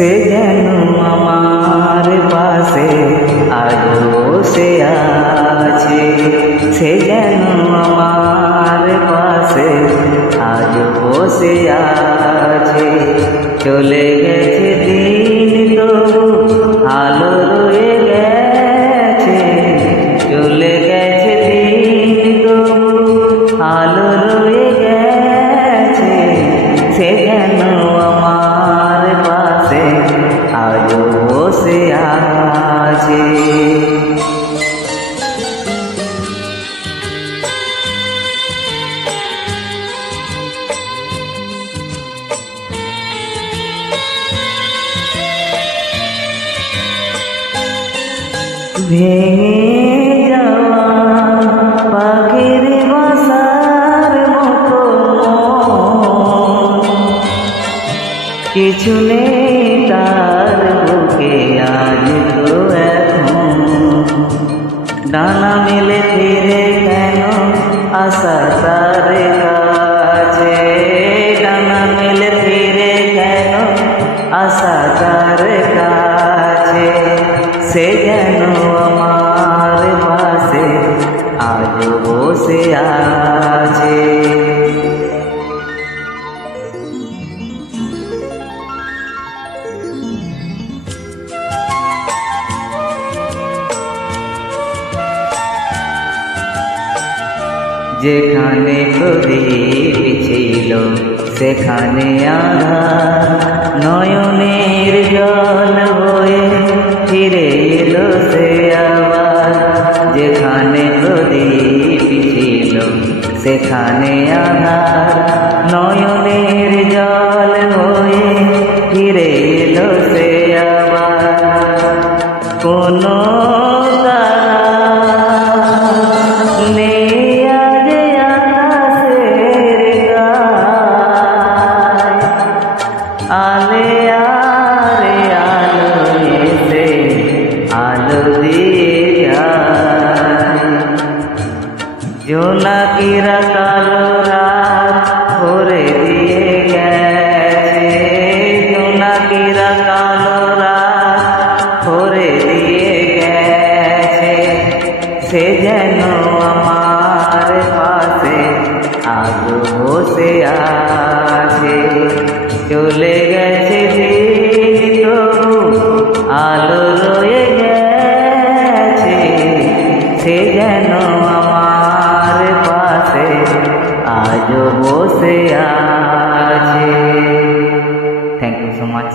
সে যেন আমার পাশে আজ বসে আছে, সে যেন আমার পাশে আজ বসে আছে। চলে গেছে দিন তবু আলো রয়ে গেছে, চলে গেছে দিন তবু আলো রয়ে গেছে। সে যেন আমার পাশে আজ বসে আছে। ভেঙে যাওয়া পাখির বাসার মতো কিছু নেই তার বুকে আজ তো এখন। ডানা মেলে ফিরে কেন আশা তার কাছে, ডানা মেলে ফিরে কেন আশা তার কাছে। সে যেন আমার পাশে আজ বসে আছে। যেখানে প্রদীপ ছিল সেখানে আধার, নয়নের জল হয়ে ফিরে এলো সে আবার। যেখানে প্রদীপ ছিল সেখানে আধার, নয়নের জল হয়ে ফিরে এলো সে আবার। কোনো আলে আরে আলো এসে আলো দিয়ে যায়। জোনাকিরা কালো রাত ভরে দিয়ে গেছে, জোনাকিরা কালো রাত ভরে দিয়ে গেছে। সে যেন আমার পাশে আজ বসে আছে। চলে গেছে দিন তবু আলো রয়ে গেছে, সে যেন আমার পাশে আজ বসে আছে। Thank you so much.